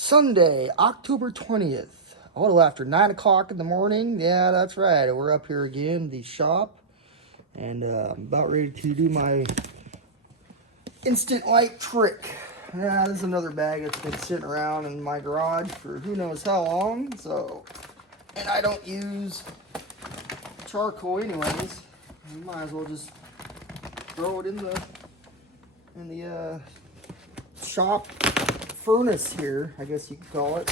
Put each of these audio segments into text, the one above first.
Sunday, October 20th, a little after 9 o'clock in the morning. Yeah, that's right. We're up here again, the shop, and I'm about ready to do my instant light trick. Yeah, this is another bag that's been sitting around in my garage for who knows how long. And I don't use charcoal anyways. You might as well just throw it in the shop furnace here, I guess you could call it.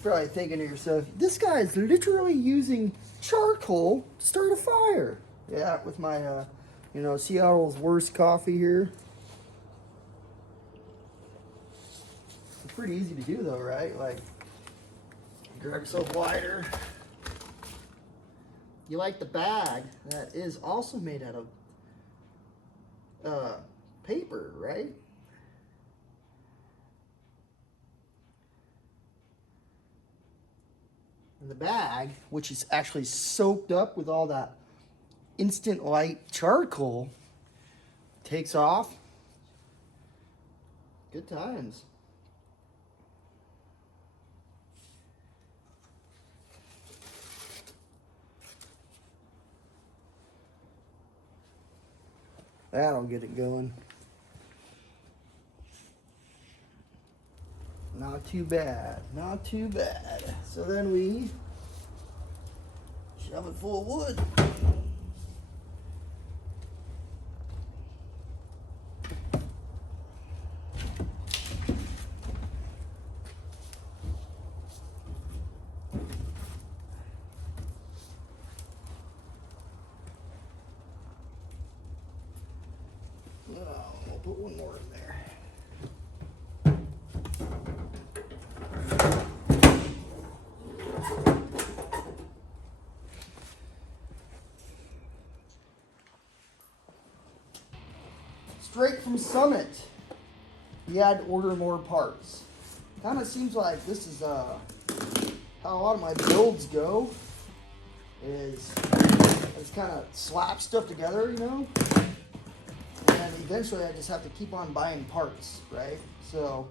Probably thinking to yourself, this guy is literally using charcoal to start a fire. Yeah, with my, Seattle's worst coffee here. It's pretty easy to do though, right? Like, grab yourself a lighter. You like the bag that is also made out of paper, right? And the bag, which is actually soaked up with all that instant light charcoal, takes off. Good times. That'll get it going. Not too bad, not too bad. So then we shove it full of wood. We'll put one more in there. Straight from Summit. We had to order more parts. Kind of seems like this is how a lot of my builds go. Is I just kind of slap stuff together, you know? And eventually I just have to keep on buying parts, right? So,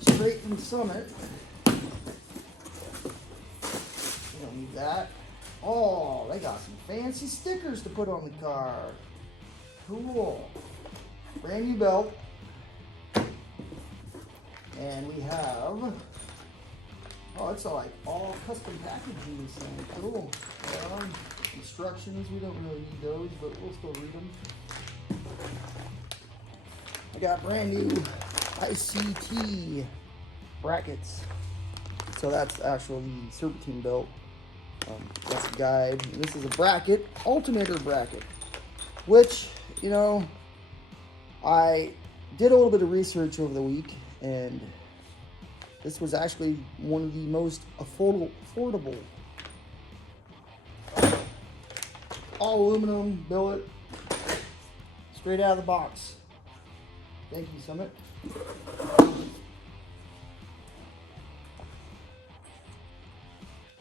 straight from Summit. We don't need that. Oh, they got some fancy stickers to put on the car. Cool. Brand new belt. And we have, it's like all custom packaging. So cool. Instructions, we don't really need those, but we'll still read them. I got brand new ICT brackets. So that's actually the serpentine belt. That's a guide. This is a bracket, alternator bracket, which, I did a little bit of research over the week, and this was actually one of the most affordable. All aluminum billet, straight out of the box. Thank you, Summit.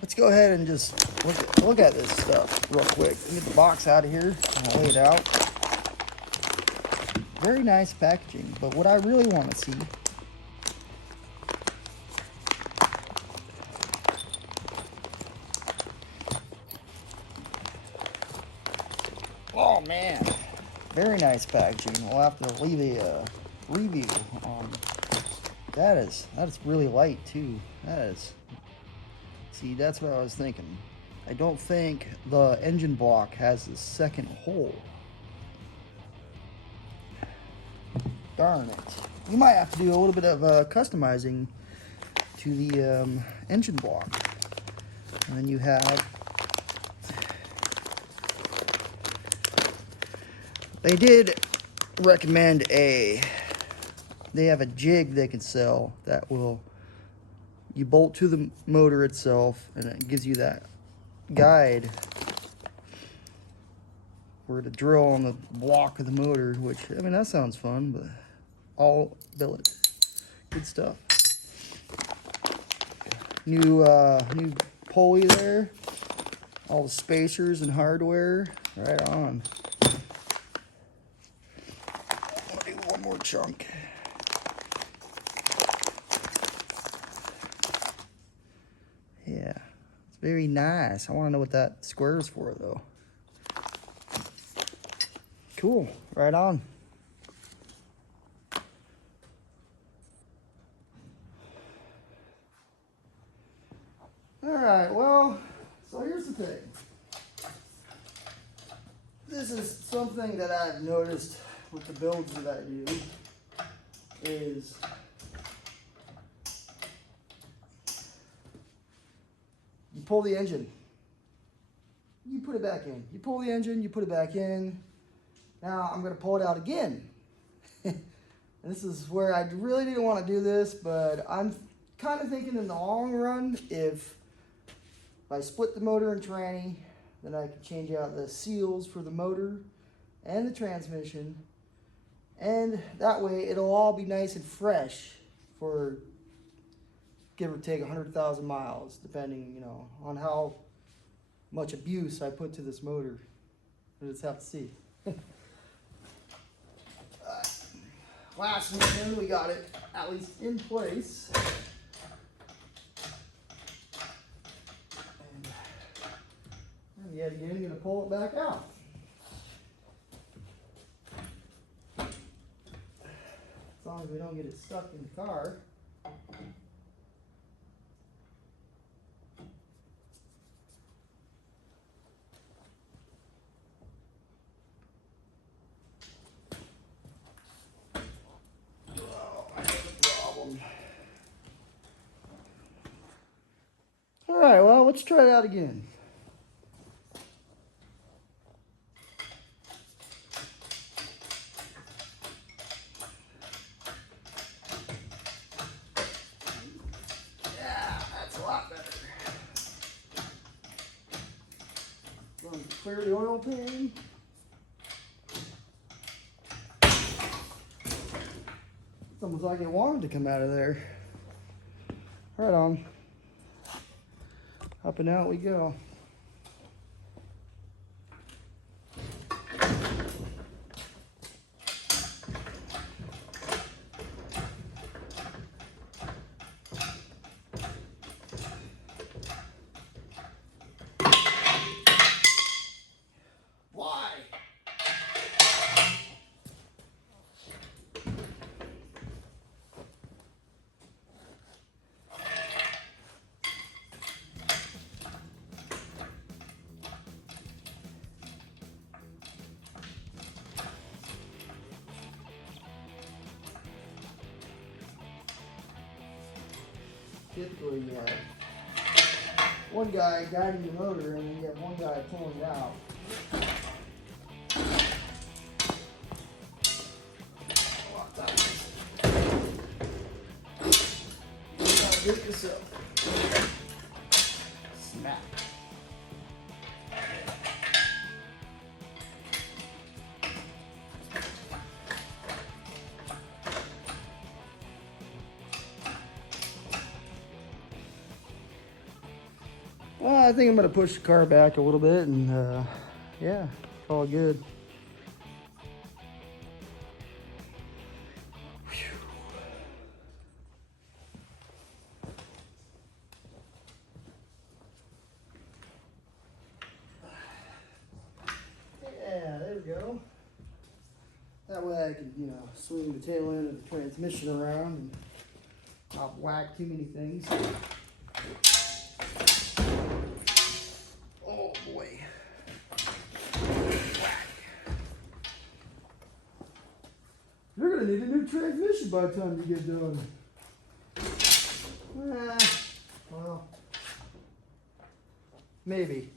Let's go ahead and just look at this stuff real quick. Get the box out of here and I'll lay it out. Very nice packaging, but what I really want to see oh man, very nice packaging. We'll have to leave a review on that. Is really light too. See, that's what I was thinking. I don't think the engine block has the second hole. Darn it. We might have to do a little bit of customizing to the engine block. And then you have, they did recommend they have a jig they can sell that will, you bolt to the motor itself, and it gives you that guide where to drill on the block of the motor, which, I mean, that sounds fun, but all billet. Good stuff. New pulley there. All the spacers and hardware. Right on. I'll do one more chunk. Yeah, it's very nice. I want to know what that square is for, though. Cool. Right on. All right, well, so here's the thing. This is something that I've noticed with the builds that I do is you pull the engine, you put it back in. You pull the engine, you put it back in. Now I'm going to pull it out again. And this is where I really didn't want to do this, but I'm kind of thinking in the long run, if I split the motor and tranny, then I can change out the seals for the motor and the transmission. And that way it'll all be nice and fresh for give or take 100,000 miles, depending, you know, on how much abuse I put to this motor. We'll just have to see. Last one, we got it at least in place. And yet again, I'm going to pull it back out. As long as we don't get it stuck in the car. All right, well, let's try it out again. Yeah, that's a lot better. Going to clear the oil pan. It's almost like it wanted to come out of there. Right on. Up and out we go. Why? Typically, you have one guy guiding the motor, and then you have one guy pulling it out. Pick this up. Snap. Well, I think I'm going to push the car back a little bit, and yeah, all good. Yeah, there we go. That way I can, you know, swing the tail end of the transmission around and not whack too many things. Oh boy. Whack. You're gonna need a new transmission by the time you get done. Well, maybe.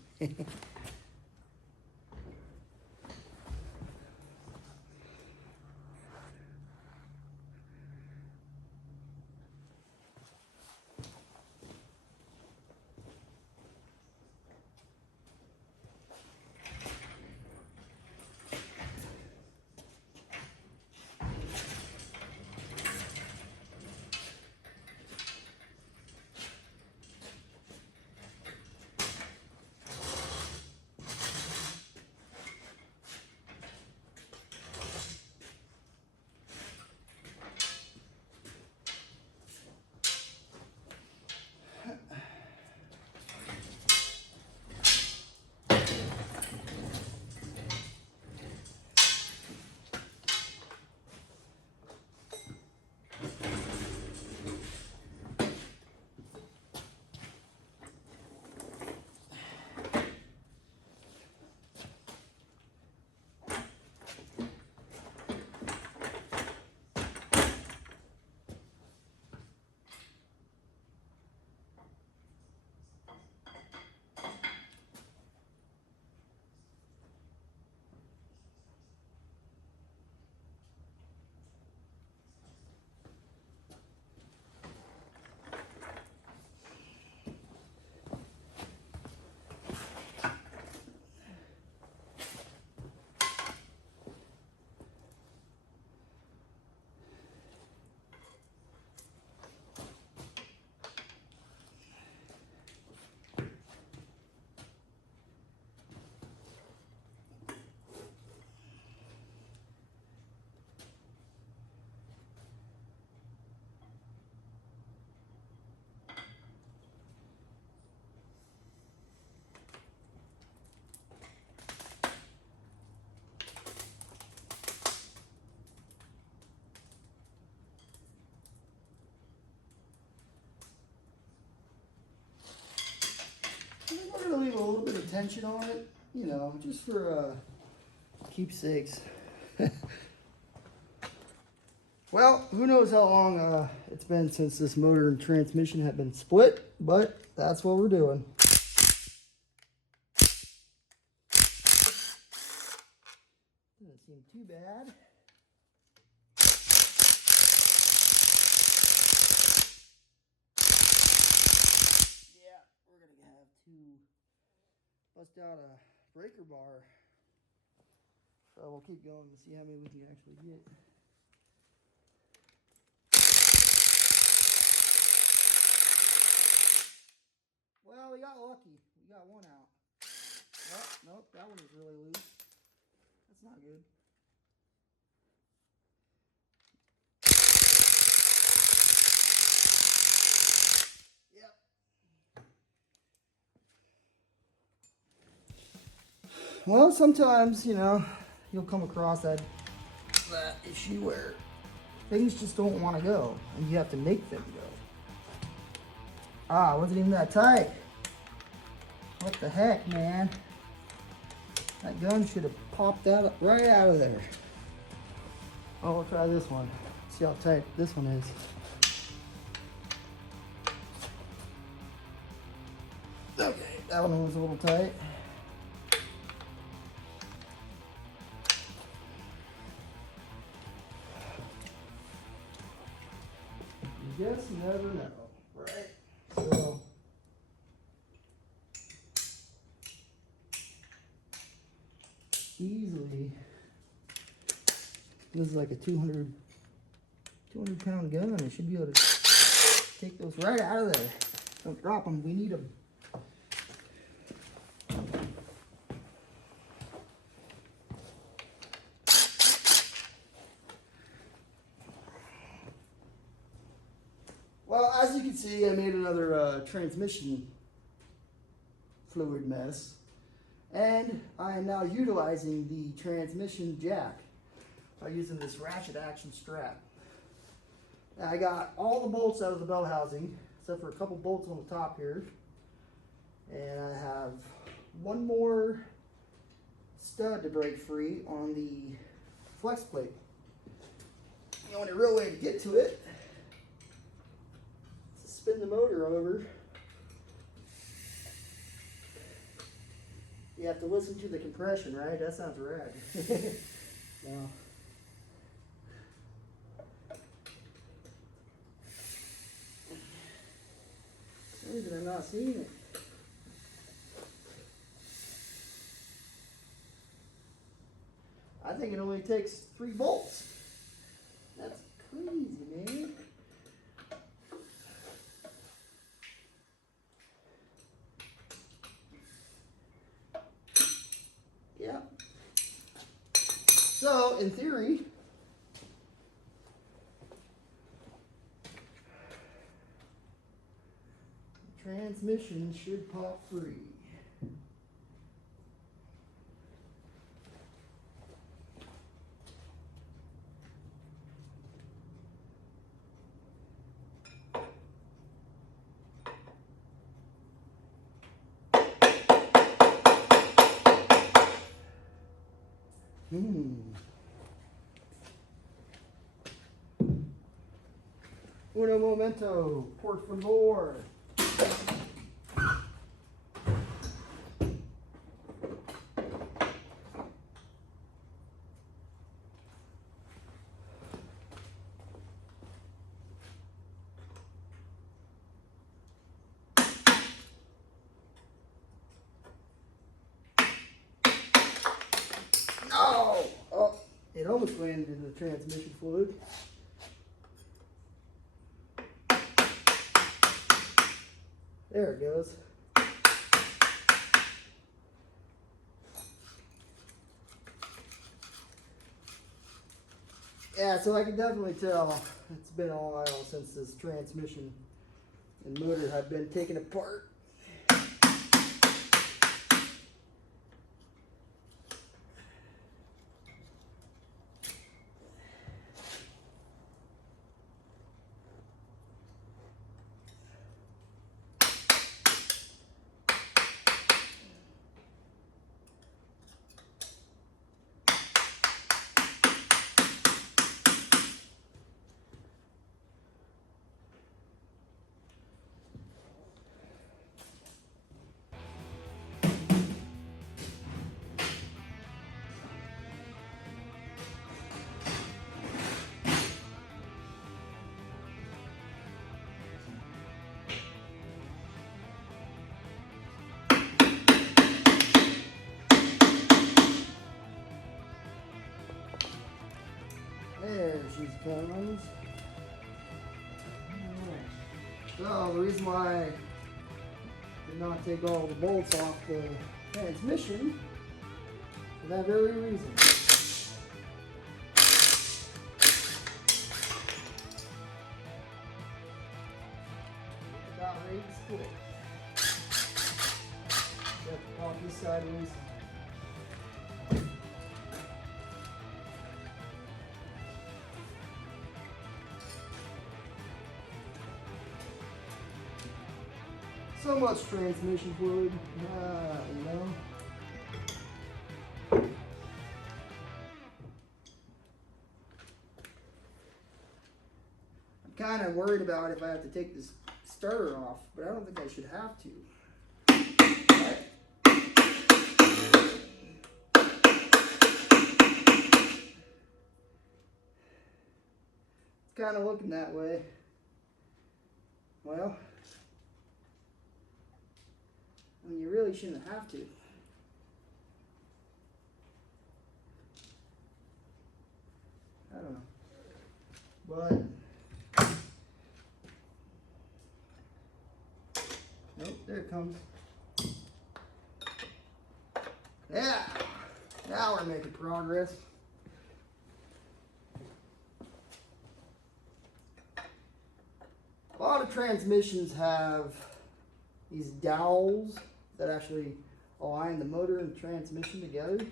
a little bit of tension on it, you know, just for keepsakes. Well, who knows how long it's been since this motor and transmission have been split, but that's what we're doing. Doesn't seem too bad. Yeah, we're gonna have to bust out a breaker bar. So we'll keep going and see how many we can actually get. Well, we got lucky. We got one out. Oh, nope, that one is really loose. That's not good. Yep. Well, sometimes, you know, you'll come across that issue where things just don't want to go, and you have to make them go. Ah, it wasn't even that tight. What the heck, man? That gun should have popped out right out of there. Oh, we'll try this one. See how tight this one is. Okay, that one was a little tight. You just never know, right? So, easily, this is like a 200 pound gun. It should be able to take those right out of there. Don't drop them, we need them. Well, as you can see, I made another transmission fluid mess. And I am now utilizing the transmission jack by using this ratchet action strap. Now, I got all the bolts out of the bell housing, except for a couple bolts on the top here. And I have one more stud to break free on the flex plate. The only real way to get to it is to spin the motor over. You have to listen to the compression, right? That sounds rad. No. Why is it I'm not seeing it? I think it only takes 3 bolts. That's crazy, man. Yeah. So, in theory, the transmission should pop free. Uno momento, por favor. No! Oh, it almost landed in the transmission fluid. There it goes. Yeah, so I can definitely tell it's been a while since this transmission and motor have been taken apart. transmissions comes. So the reason why I did not take all the bolts off the transmission for that very reason. About ready to split. Got off this side loose. So much transmission fluid, you know. I'm kind of worried about if I have to take this starter off, but I don't think I should have to. It's kind of looking that way. Well, I mean, you really shouldn't have to. I don't know. But, nope, there it comes. Yeah, now we're making progress. A lot of transmissions have these dowels that actually align the motor and the transmission together. And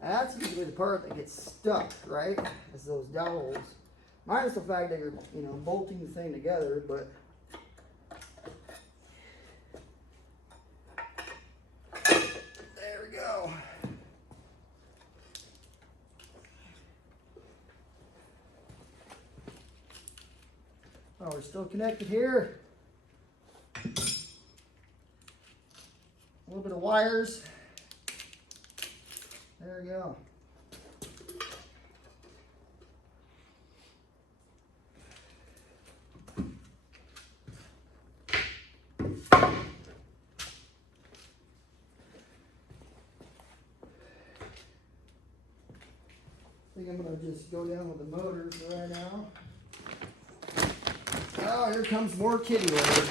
that's usually the part that gets stuck, right? Is those dowels. Minus the fact that you're, you know, bolting the thing together, but there we go. Oh, we're still connected here. A little bit of wires. There we go. I think I'm going to just go down with the motor for right now. Oh, here comes more kitty litter.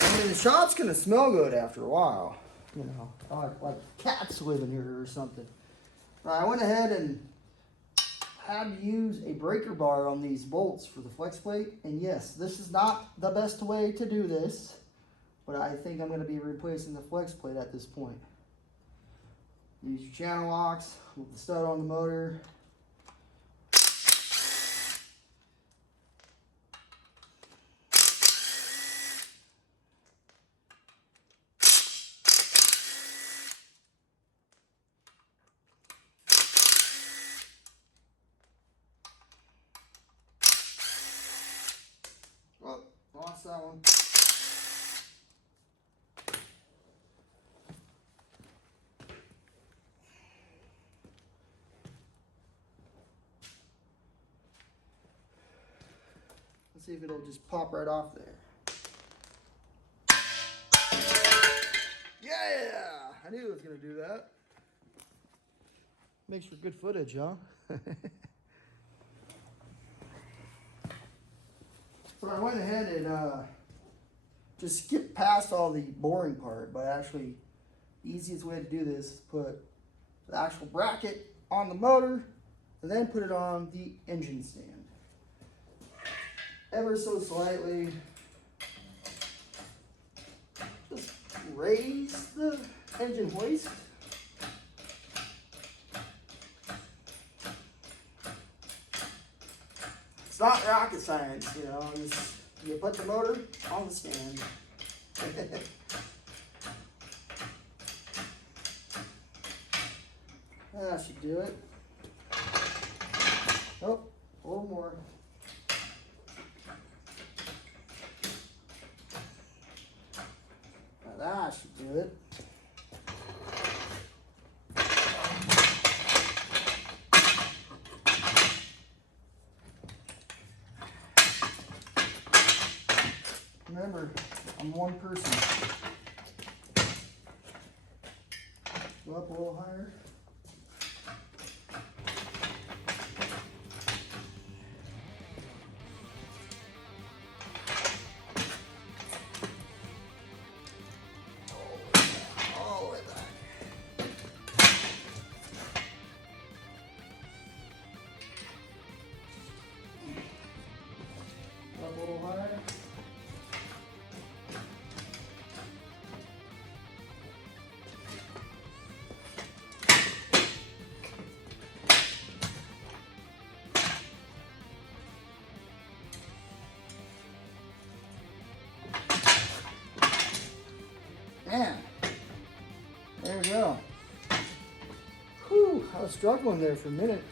I mean, the shop's going to smell good after a while. You know, like cats living here or something. I went ahead and had to use a breaker bar on these bolts for the flex plate. And yes, this is not the best way to do this, but I think I'm going to be replacing the flex plate at this point. Use your channel locks with the stud on the motor. Oh, lost that one. Let's see if it'll just pop right off there. Yeah! I knew it was going to do that. Makes for good footage, huh? So I went ahead and just skipped past all the boring part, but actually the easiest way to do this is put the actual bracket on the motor and then put it on the engine stand. Ever so slightly, just raise the engine hoist. It's not rocket science, you know, you put the motor on the stand. That should do it. Oh, a little more. Now that should do it. Remember, I'm one person. Go up a little higher. All the way back. Up a little higher. Man, there we go. Whew, I was struggling there for a minute.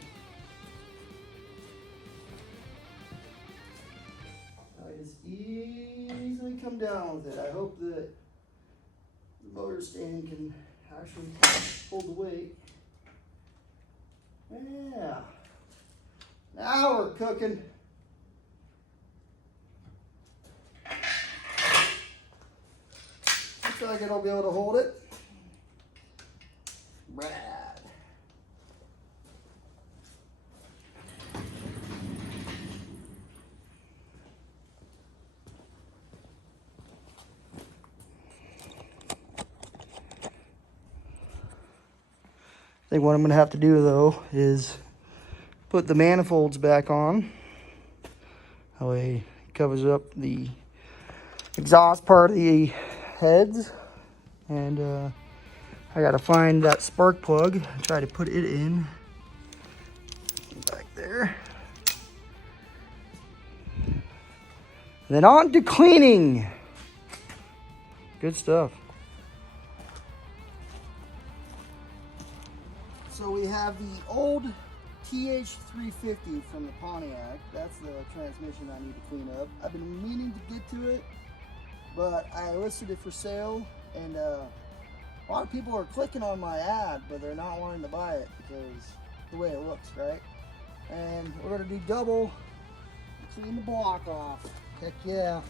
I just easily come down with it. I hope that the motor stand can actually hold the weight. Yeah. Now we're cooking. Looks like it'll be able to hold it. Brad. I think what I'm going to have to do though is put the manifolds back on. That way it covers up the exhaust part of the heads. And I got to find that spark plug and try to put it in back there. And then on to cleaning. Good stuff. So we have the old TH350 from the Pontiac. That's the transmission I need to clean up. I've been meaning to get to it, but I listed it for sale, and a lot of people are clicking on my ad, but they're not wanting to buy it because the way it looks, right? And we're gonna do double, clean the block off. Heck yeah.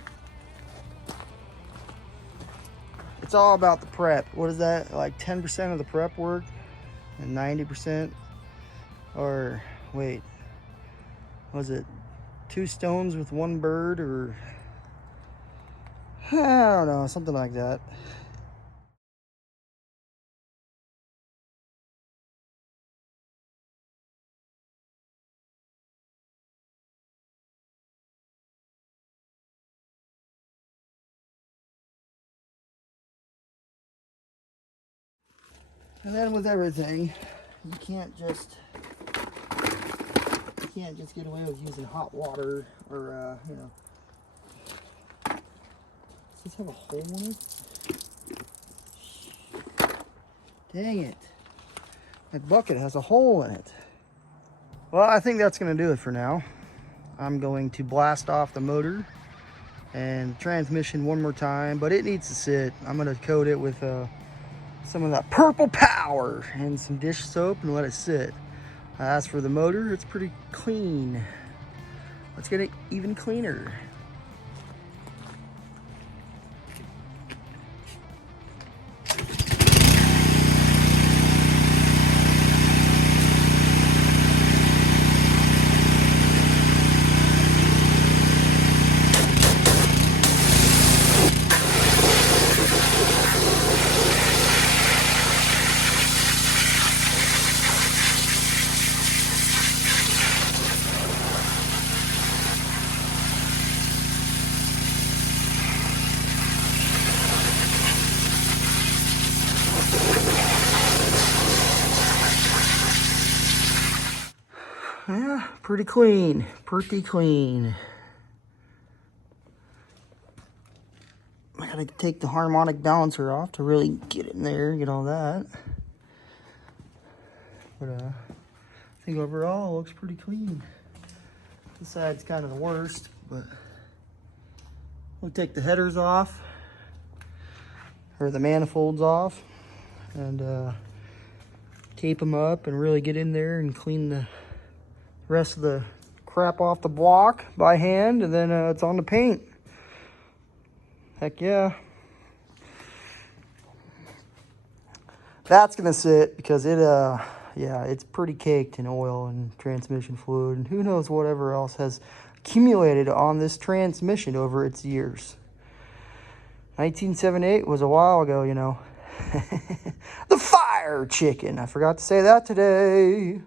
It's all about the prep. What is that? Like 10% of the prep work and 90%? Or wait, was it 2 stones with 1 bird, or I don't know, something like that. And then with everything, you can't just get away with using hot water or you know. Does this have a hole in it? Dang it. That bucket has a hole in it. Well, I think that's going to do it for now. I'm going to blast off the motor and the transmission one more time, but it needs to sit. I'm going to coat it with some of that purple power and some dish soap and let it sit. As for the motor, it's pretty clean. Let's get it even cleaner. Yeah, pretty clean, pretty clean. I gotta take the harmonic balancer off to really get in there, get all that. But I think overall it looks pretty clean. This side's kind of the worst, but we'll take the headers off, or the manifolds off, and tape them up and really get in there and clean the rest of the crap off the block by hand, and then it's on the paint. Heck yeah. That's going to sit because it, yeah, it's pretty caked in oil and transmission fluid. And who knows whatever else has accumulated on this transmission over its years. 1978 was a while ago, you know. The fire chicken. I forgot to say that today.